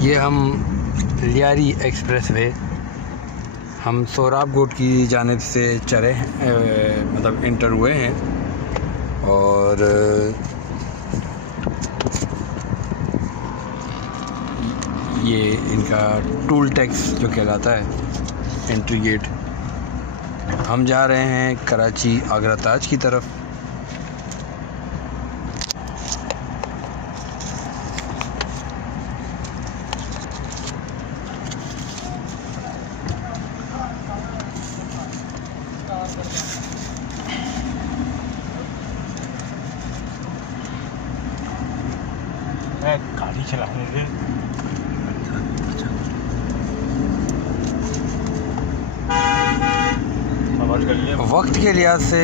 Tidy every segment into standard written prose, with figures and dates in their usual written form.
ये हम Lyari express way हम सोराब गोट की जानिब से चले हैं, मतलब इंटर हुए हैं। और ये इनका टूल टैक्स जो कहलाता है, एंट्री गेट। हम जा रहे हैं कराची आगरा ताज की तरफ। गाड़ी चलाने के वक्त के लिहाज से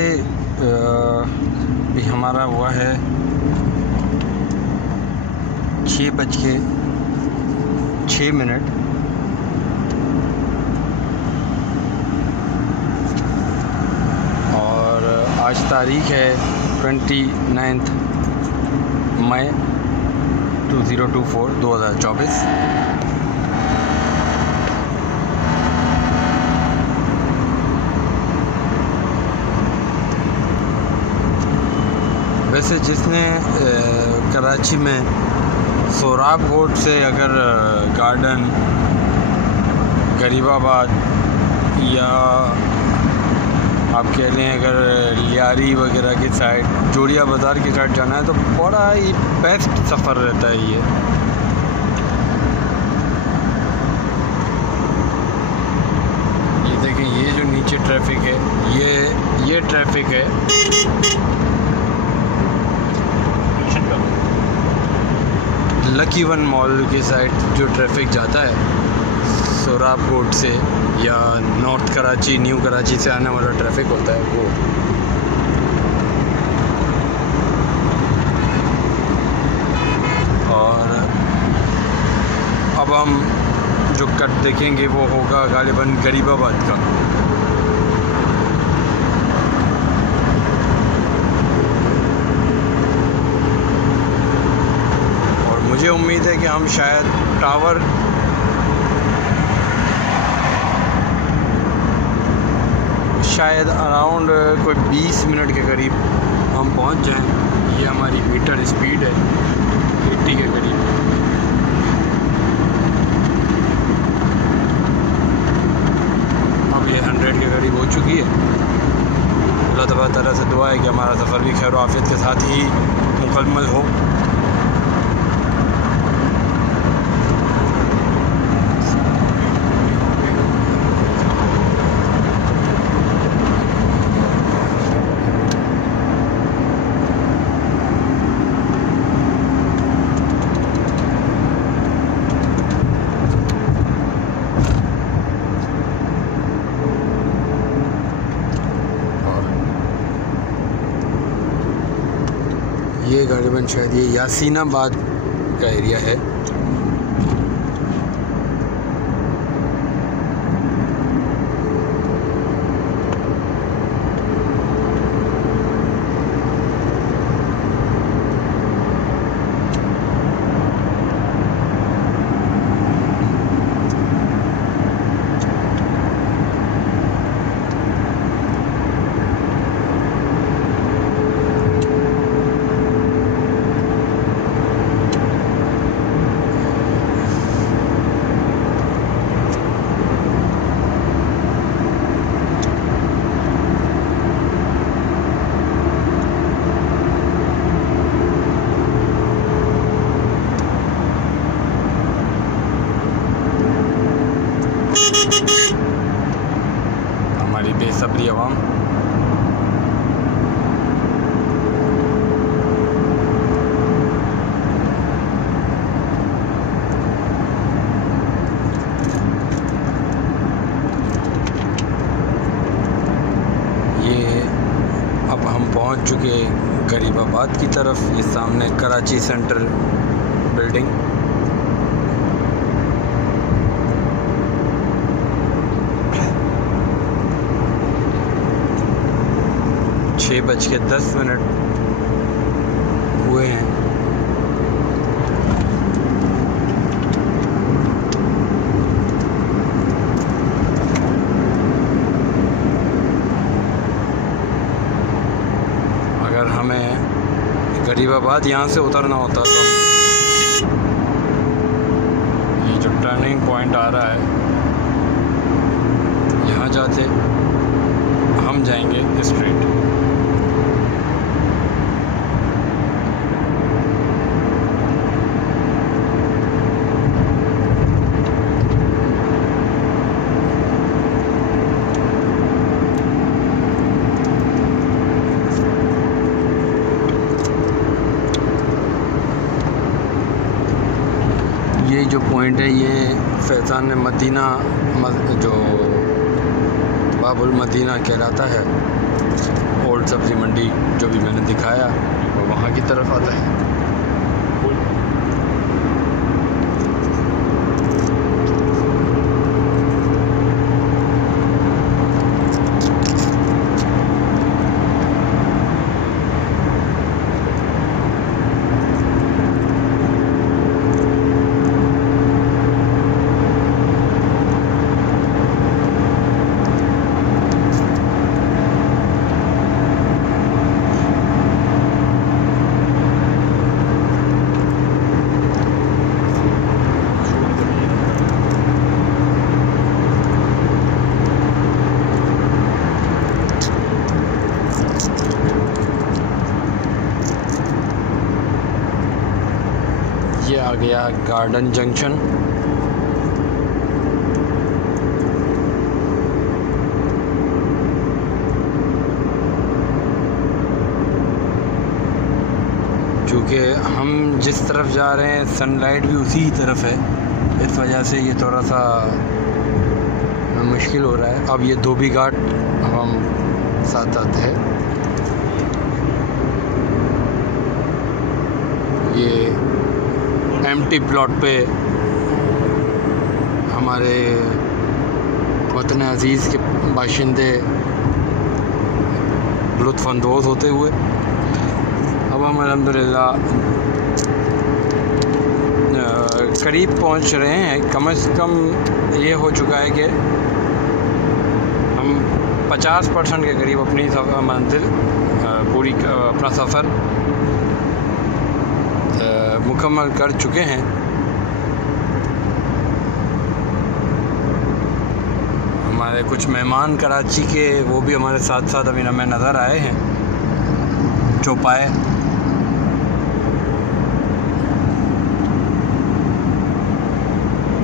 भी हमारा हुआ है 6:06। और आज तारीख है 29 मई 2024। वैसे जिसने कराची में सोराब गोट से अगर गार्डन, गरीबाबाद या आप कह लें अगर लियारी वगैरह की साइड, जोड़िया बाज़ार की साइड जाना है तो बड़ा ही बेस्ट सफ़र रहता है ये। ये देखें, ये जो नीचे ट्रैफिक है, ये ट्रैफिक है लकी वन मॉल की साइड। जो ट्रैफिक जाता है सोराब गोट से या नॉर्थ कराची, न्यू कराची से आने वाला ट्रैफिक होता है वो। और अब हम जो कट देखेंगे वो होगा गालिबन गरीबाबाद का। मुझे उम्मीद है कि हम शायद टावर अराउंड कोई 20 मिनट के करीब हम पहुंच जाएं। ये हमारी मीटर स्पीड है 80 के करीब। अब ये 100 के करीब हो चुकी है। अल्लाह तबारक तआला से दुआ है कि हमारा सफ़र भी खैर आफियत के साथ ही मुकम्मल हो। ये गालिबन शायद ये यासीनाबाद का एरिया है। हमारी बेसब्री आवाम। ये अब हम पहुंच चुके गरीबाबाद की तरफ। ये सामने कराची सेंट्रल बिल्डिंग। 6:10 हुए हैं। अगर हमें गरीबाबाद यहाँ से उतरना होता तो ये जो टर्निंग पॉइंट आ रहा है यहाँ जाते हम जाएंगे स्ट्रेट। ये जो पॉइंट है ये फैज़ान मदीना जो बाबुल मदीना कहलाता है, ओल्ड सब्ज़ी मंडी जो भी मैंने दिखाया वो वहाँ की तरफ आता है। ये आ गया गार्डन जंक्शन। चूँकि हम जिस तरफ जा रहे हैं सनलाइट भी उसी तरफ है, इस वजह से ये थोड़ा सा मुश्किल हो रहा है। अब ये धोबी घाट अब हम साथ आते हैं। ये एम्प्टी प्लॉट पे हमारे वतन अज़ीज़ के बाशिंदे लुत्फ़अंदोज़ होते हुए अब हम अल्हम्दुलिल्लाह करीब पहुंच रहे हैं। कम से कम ये हो चुका है कि हम 50% के करीब अपनी मंजिल पूरी अपना सफ़र मुकम्मल कर चुके हैं। हमारे कुछ मेहमान कराची के वो भी हमारे साथ साथ अभी हमें नज़र आए हैं, चौपाए।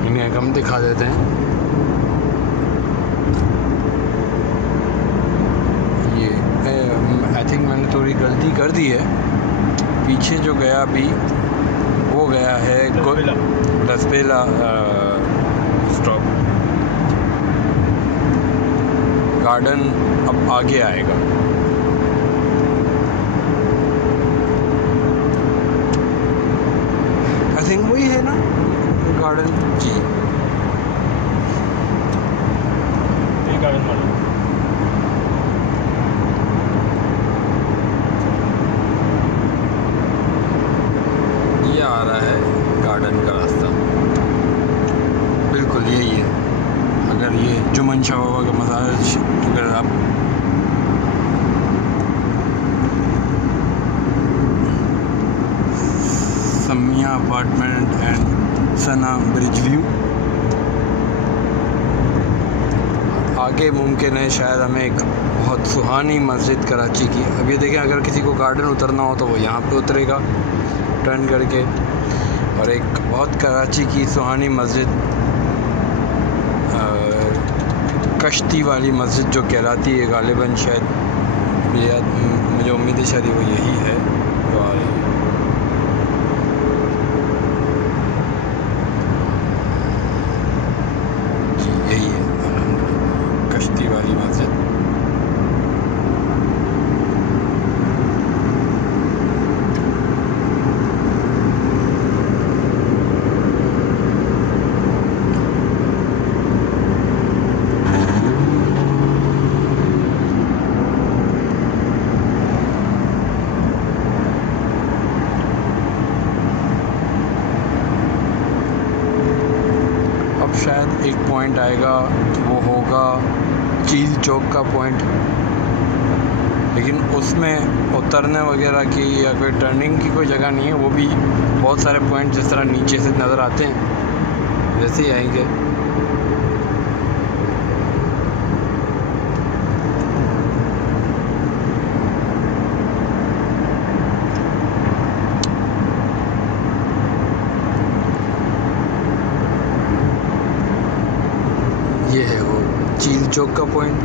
इन्हें हम दिखा देते हैं। ये आई थिंक मैंने थोड़ी गलती कर दी है। पीछे जो गया अभी वो गया है लसबेला स्टॉप। गार्डन अब आगे आएगा। आई थिंक वही है ना गार्डन जी, ये गार्डन आ रहा है गार्डन का रास्ता, बिल्कुल यही है। अगर ये जुम्मन शाह बाबा का मज़ार अगर आप Samiya apartment and Sana bridge view आगे मुमकिन है शायद हमें एक बहुत सुहानी मस्जिद कराची की। अब ये देखें, अगर किसी को गार्डन उतरना हो तो वो यहाँ पे उतरेगा टर्न करके, और एक बहुत कराची की सुहानी मस्जिद कश्ती वाली मस्जिद जो कहलाती है, गालिबन शायद मुझे उम्मीद है शायद वो यही है तो आ रही है। जी यही है कश्ती वाली मस्जिद। पॉइंट आएगा वो होगा चील चौक का पॉइंट, लेकिन उसमें उतरने वगैरह की या कोई टर्निंग की कोई जगह नहीं है। वो भी बहुत सारे पॉइंट जिस तरह नीचे से नज़र आते हैं वैसे ही आएंगे। ये है वो चील चौक का पॉइंट।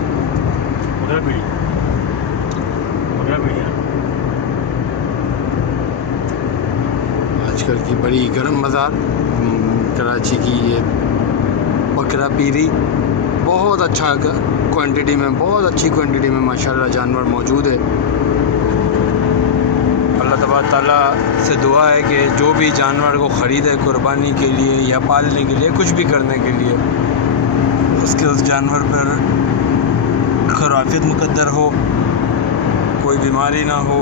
आजकल की बड़ी गर्म बाज़ार कराची की ये बकरा पीरी, बहुत अच्छा क्वांटिटी में, बहुत अच्छी क्वांटिटी में माशाल्लाह जानवर मौजूद है। अल्लाह तबारक ताला से दुआ है कि जो भी जानवर को ख़रीदे कुर्बानी के लिए या पालने के लिए, कुछ भी करने के लिए, उसके उस जानवर पर खैराफियत मुकद्दर हो, कोई बीमारी ना हो,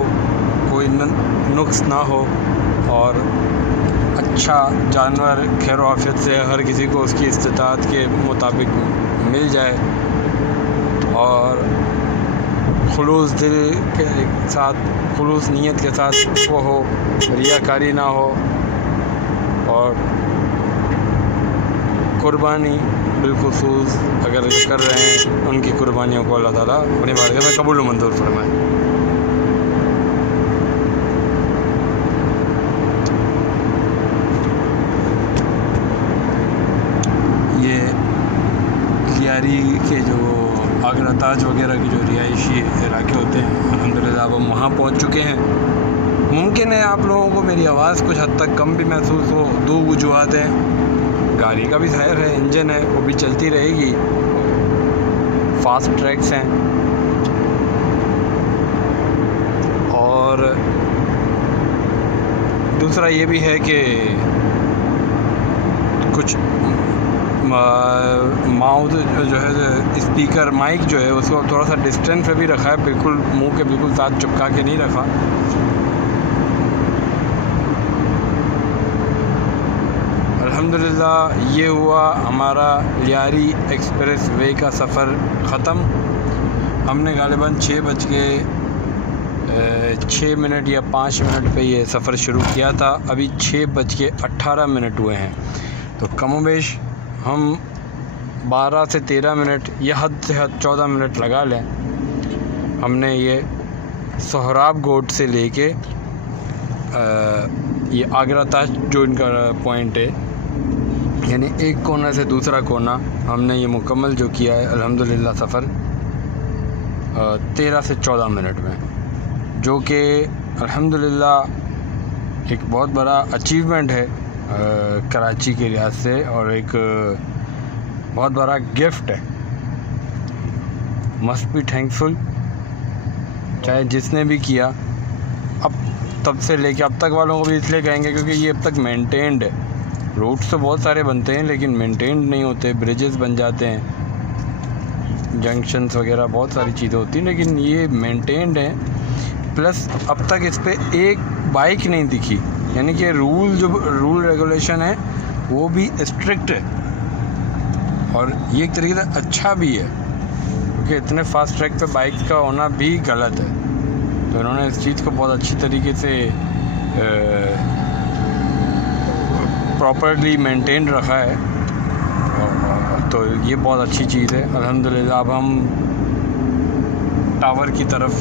कोई नुक्स ना हो और अच्छा जानवर खैर आफियत से हर किसी को उसकी इस्तिताअत के मुताबिक मिल जाए और खुलूस दिल के साथ, खुलूस नीयत के साथ वो हो, रियाकारी ना हो और कुर्बानी बिलखुसूस अगर कर रहे हैं उनकी कुर्बानियों को अल्लाह ताला अपनी बारगाह में कबूल मंजूर फरमाए। ये लियारी के जो आगरा ताज वगैरह की जो रिहायशी इलाके होते हैं, अल्हम्दुलिल्लाह अब हम वहाँ पहुँच चुके हैं। मुमकिन है आप लोगों को मेरी आवाज़ कुछ हद तक कम भी महसूस हो, दो वजूहात हैं। गाड़ी का भी खैर है, इंजन है, वो भी चलती रहेगी, फास्ट ट्रैक्स हैं और दूसरा ये भी है कि कुछ माउथ जो है स्पीकर माइक जो है उसको थोड़ा सा डिस्टेंस पे भी रखा है, बिल्कुल मुंह के बिल्कुल साथ चिपका के नहीं रखा। अल्हम्दुलिल्लाह ये हुआ हमारा लियारी एक्सप्रेस वे का सफ़र ख़त्म। हमने गालिबन 6 या 5 मिनट पे ये सफ़र शुरू किया था, अभी 6:18 हुए हैं, तो कमोबेश हम 12 से 13 मिनट या हद से हद 14 मिनट लगा लें। हमने ये सोहराब गोट से लेके ये आगरा ताज जो इनका पॉइंट है, यानी एक कोना से दूसरा कोना हमने ये मुकम्मल जो किया है अल्हम्दुलिल्लाह सफ़र 13 से 14 मिनट में, जो कि अल्हम्दुलिल्लाह एक बहुत बड़ा अचीवमेंट है कराची के लिहाज से और एक बहुत बड़ा गिफ्ट है। मस्ट बी थैंकफुल, चाहे जिसने भी किया। अब तब से लेके अब तक वालों को भी इसलिए कहेंगे क्योंकि ये अब तक मेंटेन्ड है। रोड्स तो बहुत सारे बनते हैं लेकिन मेंटेन्ड नहीं होते, ब्रिजेस बन जाते हैं, जंक्शंस वगैरह बहुत सारी चीज़ें होती हैं, लेकिन ये मेंटेन्ड है। प्लस अब तक इस पर एक बाइक नहीं दिखी, यानी कि रूल रेगुलेशन है वो भी स्ट्रिक्ट है और ये एक तरीके से अच्छा भी है, क्योंकि इतने फास्ट ट्रैक पे बाइक का होना भी गलत है। तो इन्होंने इस चीज़ को बहुत अच्छी तरीके से प्रॉपर्ली मेंटेन रखा है, तो ये बहुत अच्छी चीज़ है अल्हम्दुलिल्लाह। अब हम टावर की तरफ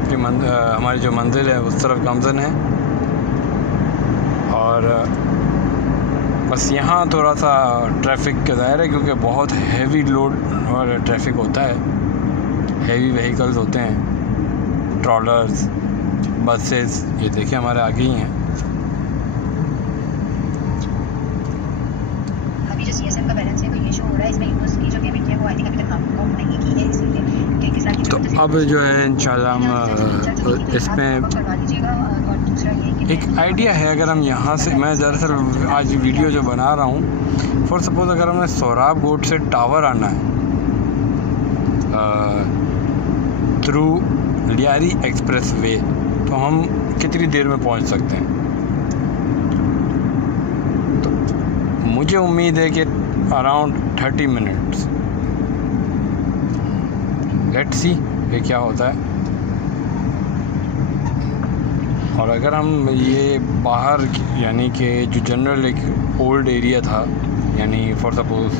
अपनी हमारी जो मंजिल है उस तरफ गामज़न है और बस यहाँ थोड़ा सा ट्रैफिक का ज़ाहिर है क्योंकि बहुत हैवी लोड और ट्रैफिक होता है, हैवी व्हीकल्स होते हैं, ट्रॉलर्स, बसेस, ये देखिए हमारे आगे ही हैं। तो अब जो है इंशाल्लाह हम इसमें एक आइडिया है, अगर हम यहाँ से, मैं दरअसल आज वीडियो जो बना रहा हूँ, फॉर सपोज़ अगर हमें सोहराब गोट से टावर आना है थ्रू लियारी एक्सप्रेस वे, तो हम कितनी देर में पहुँच सकते हैं? तो मुझे उम्मीद है कि अराउंड 30 मिनट्स। लेट्स सी ये क्या होता है। और अगर हम ये बाहर यानी कि जो जनरल एक ओल्ड एरिया था, यानी फॉर सपोज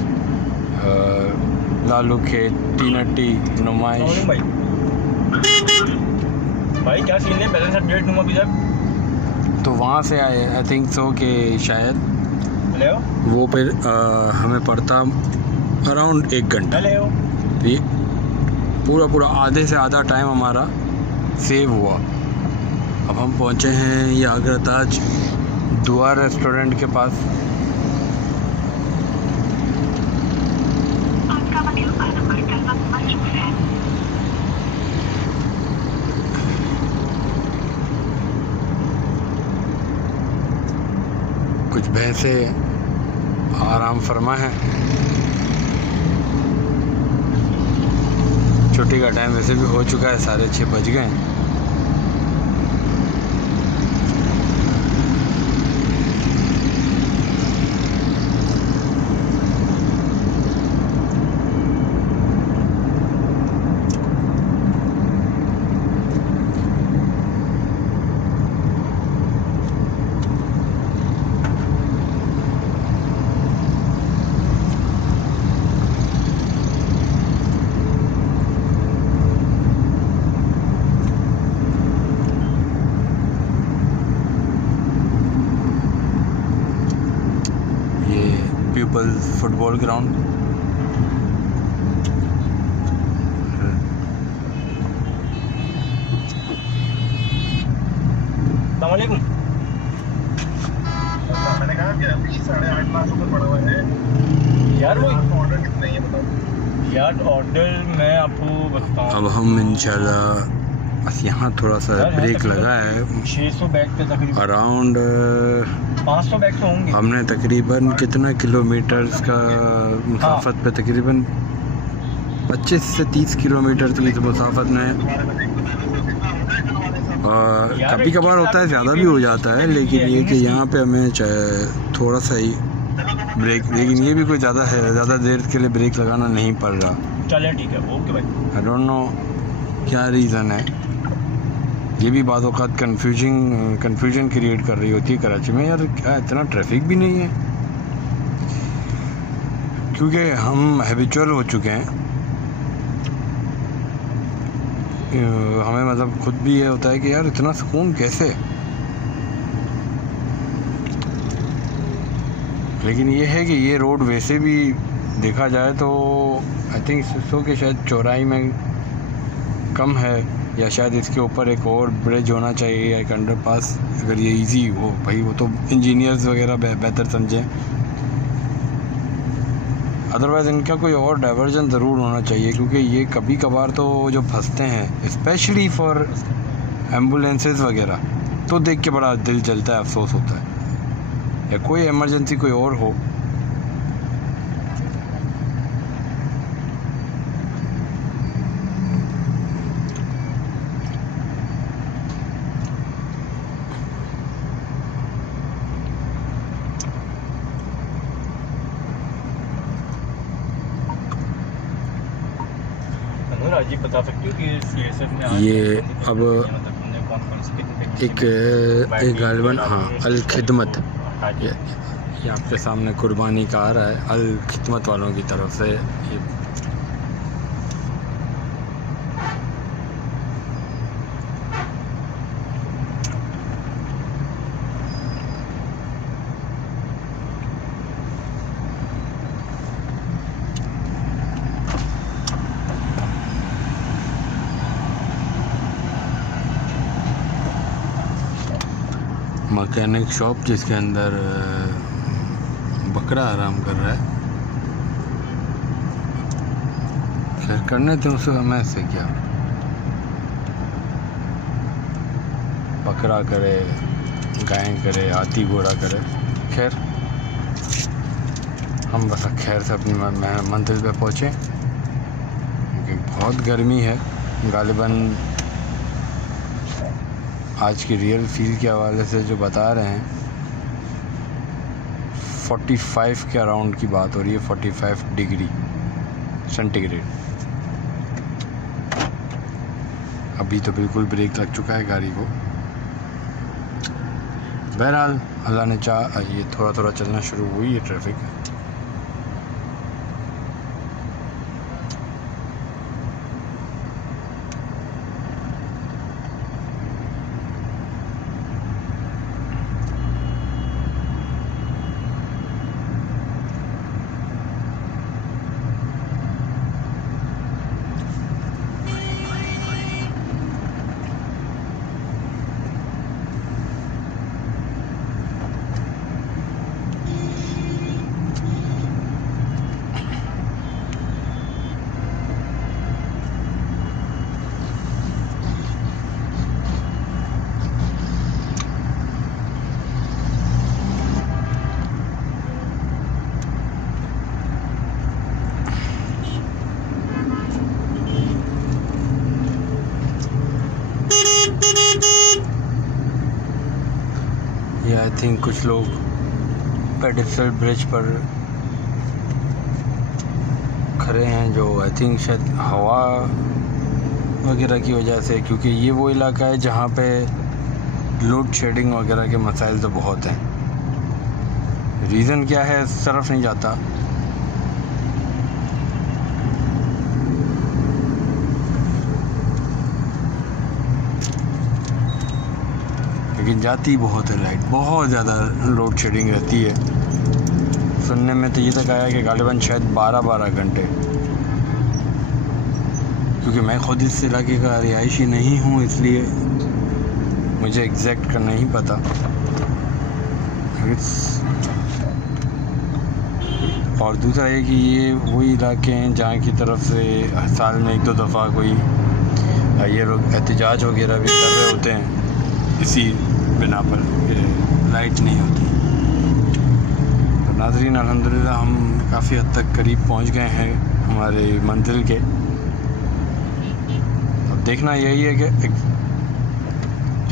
लालू खेत, टीनट्टी, नुमाइश। भाई क्या सीन है, बैलेंस अपडेट दूंगा अभी तक। तो वहाँ से आए आई थिंक सो कि शायद वो फिर हमें पड़ता अराउंड 1 घंटा। ये पूरा आधे से आधा टाइम हमारा सेव हुआ। अब हम पहुँचे हैं ये आगरा ताज दुआ रेस्टोरेंट के पास। कुछ भैंसे आराम फरमा है। छुट्टी का टाइम वैसे भी हो चुका है, 6:30 बज गए। People football ground. अस्सलामुअलैकुम। मैंने कहा कि अभी 8.5 लाख रुपए पड़ा हुआ है यार। वो ऑर्डर कितना है ये बताओ यार, ऑर्डर मैं आपको बताऊँ। अब हम इंशाल्लाह बस यहाँ थोड़ा सा ब्रेक लगा है। 600 बैग पे तकरीबन अराउंड 500 बैग तो होंगे। हमने तकरीबन कितना किलोमीटर्स का मुसाफत पे तकरीबन 25 से 30 किलोमीटर की मुसाफत में। और कभी कभार होता है ज़्यादा भी हो जाता है, लेकिन ये कि यहाँ पे हमें थोड़ा सा ही ब्रेक, लेकिन ये भी कोई ज़्यादा देर के लिए ब्रेक लगाना नहीं पड़ रहा। चलिए ठीक है, ओके भाई। आई डोंट नो क्या रीज़न है। ये भी बाद औक़ात कन्फ्यूजन क्रिएट कर रही होती है कराची में। यार क्या इतना ट्रैफिक भी नहीं है, क्योंकि हम हैबिचुअल हो चुके हैं। हमें मतलब खुद भी ये होता है कि यार इतना सुकून कैसे। लेकिन ये है कि ये रोड वैसे भी देखा जाए तो आई थिंक सो कि शायद चौड़ाई में कम है, या शायद इसके ऊपर एक और ब्रिज होना चाहिए, एक अंडरपास। अगर ये इजी हो भाई, वो तो इंजीनियर्स वगैरह बेहतर समझें। अदरवाइज़ इनका कोई और डाइवर्जन ज़रूर होना चाहिए, क्योंकि ये कभी कभार तो जो फंसते हैं स्पेशली फॉर एम्बुलेंसेस वगैरह, तो देख के बड़ा दिल जलता है, अफसोस होता है। या कोई इमरजेंसी कोई और हो। जी बता सकती हो कि CSF में ये अब एक गालिबन हाँ अल खिदमत, ये आपके सामने कुर्बानी का आ रहा है अल खिदमत वालों की तरफ से। ये मैकेनिक शॉप जिसके अंदर बकरा आराम कर रहा है। खैर करने थे उसे, हमें से क्या, बकरा करे, गाय करे, हाथी घोड़ा करे। खैर हम बस खैर से अपनी मंजिल पे पहुँचे, क्योंकि बहुत गर्मी है। गालिबन आज की रियल फील के हवाले से जो बता रहे हैं, 45 के अराउंड की बात हो रही है, 45 डिग्री सेंटीग्रेड। अभी तो बिल्कुल ब्रेक लग चुका है गाड़ी को। बहरहाल अल्लाह ने चाहा ये थोड़ा थोड़ा चलना शुरू हुई है ट्रैफिक। ये आई थिंक कुछ लोग पेडिस्टल ब्रिज पर खड़े हैं, जो आई थिंक शायद हवा वगैरह की वजह से, क्योंकि ये वो इलाका है जहाँ पे लोड शेडिंग वगैरह के मसाइल तो बहुत हैं। रीज़न क्या है इस तरफ नहीं जाता, लेकिन जाती बहुत है लाइट, बहुत ज़्यादा लोड शेडिंग रहती है। सुनने में तो ये तक आया कि गालिबन शायद 12 घंटे, क्योंकि मैं खुद इस इलाके का रिहायशी नहीं हूँ इसलिए मुझे एग्जैक्ट का नहीं पता। और दूसरा ये कि ये वही इलाके हैं जहाँ की तरफ से साल में 1-2 दफ़ा कोई ये लोग एहतजाज वगैरह भी कर रहे होते हैं, इसी बिना पर लाइट नहीं होती। तो नाज़रीन अल्हम्दुलिल्लाह हम काफ़ी हद तक करीब पहुंच गए हैं हमारे मंजिल के। अब देखना यही है कि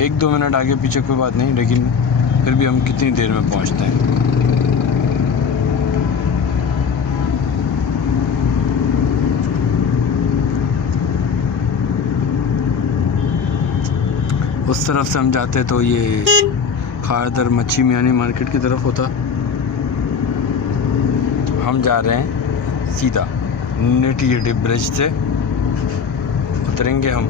1-2 मिनट आगे पीछे कोई बात नहीं, लेकिन फिर भी हम कितनी देर में पहुंचते हैं। उस तरफ से हम जाते तो ये खारदर मच्छी मियानी मार्केट की तरफ होता। हम जा रहे हैं सीधा नेटी ब्रिज से उतरेंगे हम।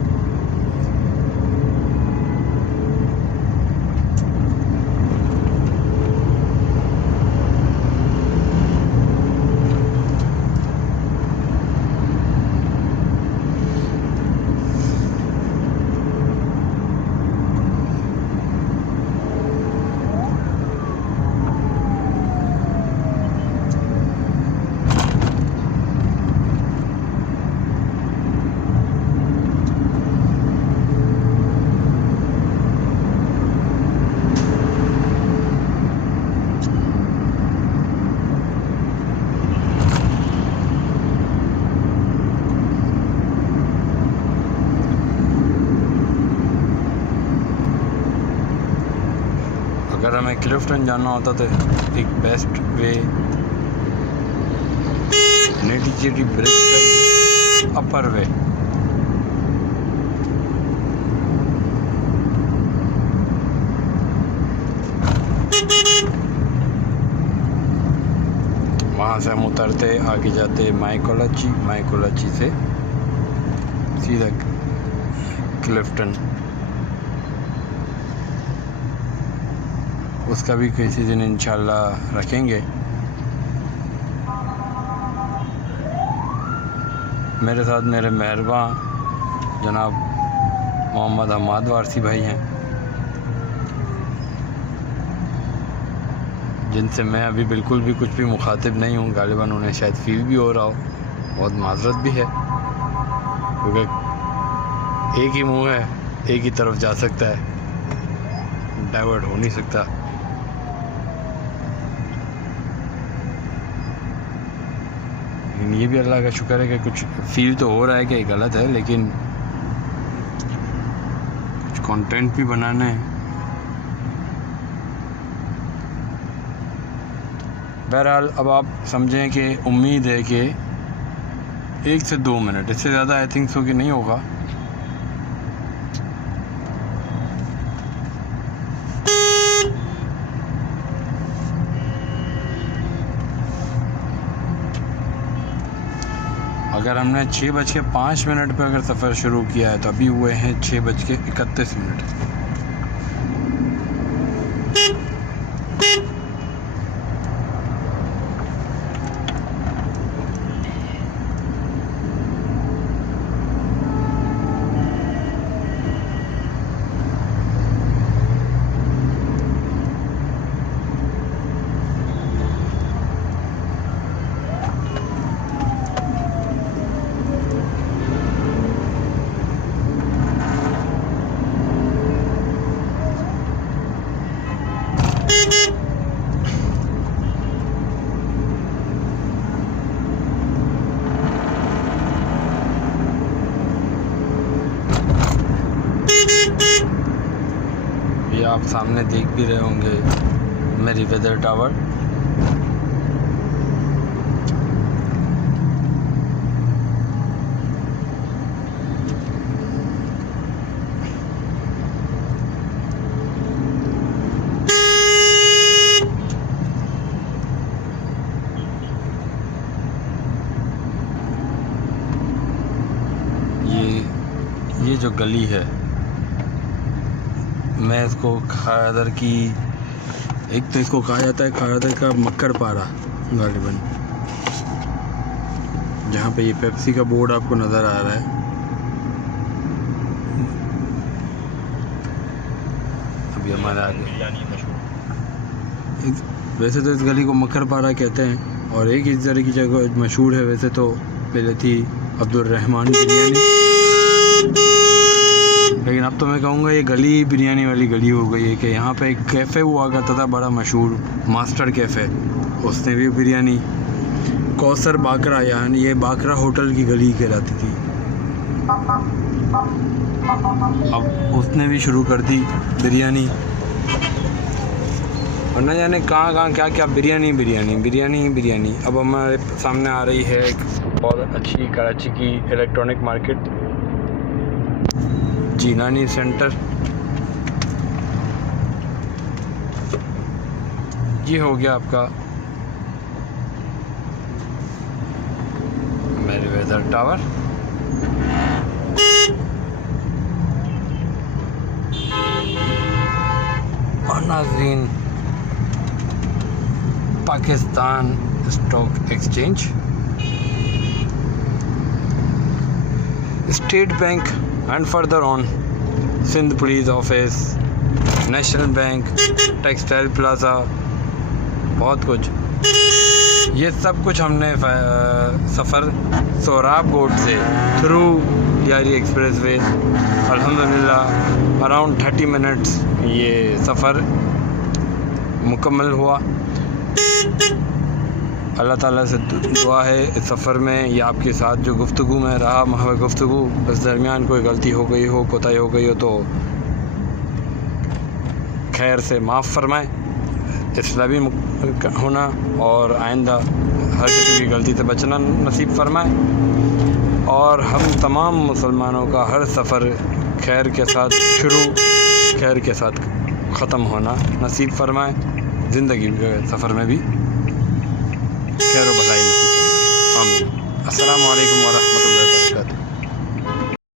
अगर हमें क्लिफ्टन जाना होता तो एक बेस्ट वे नेटी ब्रिज का अपर वे। वहाँ से हम उतरते आगे जाते माइकोलाची से सीधा क्लिफ्टन। उसका भी किसी दिन इंशाल्लाह रखेंगे। मेरे साथ मेरे मेहरबान जनाब मोहम्मद हमाद वारसी भाई हैं, जिनसे मैं अभी बिल्कुल भी कुछ भी मुखातिब नहीं हूँ। गालिबन उन्हें शायद फील भी हो रहा हो, बहुत माजरत भी है, क्योंकि एक ही मुँह है, एक ही तरफ जा सकता है, डाइवर्ट हो नहीं सकता। ये भी अल्लाह का शुक्र है कि कुछ फील तो हो रहा है कि गलत है, लेकिन कुछ कंटेंट भी बनाना है। बहरहाल अब आप समझें कि उम्मीद है कि 1 से 2 मिनट, इससे ज़्यादा आई थिंक सो कि नहीं होगा। अगर हमने 6:05 पे अगर सफ़र शुरू किया है तो अभी हुए हैं 6:31। ये आप सामने देख भी रहे होंगे मेरी वेदर टावर। ये जो गली है, मैं इसको खादर की, एक तो इसको कहा जाता है खादर का मक्कर पारा गालिबन, जहाँ पे ये पेप्सी का बोर्ड आपको नज़र आ रहा है। अभी हमारे आगे बिरयानी मशहूर। वैसे तो इस गली को मक्कर पारा कहते हैं, और एक इस तरह की जगह मशहूर है वैसे तो, पहले थी अब्दुल रहमान बिरयानी, लेकिन अब तो मैं कहूँगा ये गली बिरयानी वाली गली हो गई है। कि यहाँ पे एक कैफ़े हुआ करता था बड़ा मशहूर, मास्टर कैफ़े, उसने भी बिरयानी, कौसर बाकरा, यानी ये बाकरा होटल की गली कहलाती थी, अब उसने भी शुरू कर दी बिरयानी। और न जाने कहाँ कहाँ क्या क्या बिरयानी बिरयानी बिरयानी बिरयानी। अब हमारे सामने आ रही है एक बहुत अच्छी कराची की इलेक्ट्रॉनिक मार्केट, जीनानी सेंटर। ये हो गया आपका मेरी वेदर टावर। और नाज़रीन, Pakistan stock exchange, state bank and further on Sindh police office, national bank, textile plaza, बहुत कुछ। ये सब कुछ हमने सफ़र सोराब बोर्ड से थ्रू लियारी एक्सप्रेस वे, अल्हम्दुलिल्लाह अराउंड 30 मिनट्स ये सफ़र मुकम्मल हुआ। अल्लाह ताला से दुआ है इस सफ़र में या आपके साथ जो गुफ्तगू में रहा, महव गुफ्तगू, इस दरमियान कोई गलती हो गई हो, कोताही हो गई हो तो खैर से माफ़ फरमाएँ, इसलिए भी होना, और आइंदा हर किसी की गलती से बचना नसीब फरमाए। और हम तमाम मुसलमानों का हर सफ़र खैर के साथ शुरू, खैर के साथ ख़त्म होना नसीब फरमाए। ज़िंदगी के सफ़र में भी खैर व भलाई नसीब फरमाए। आमीन। अस्सलामु अलैकुम व रहमतुल्लाहि व बरकातुहू।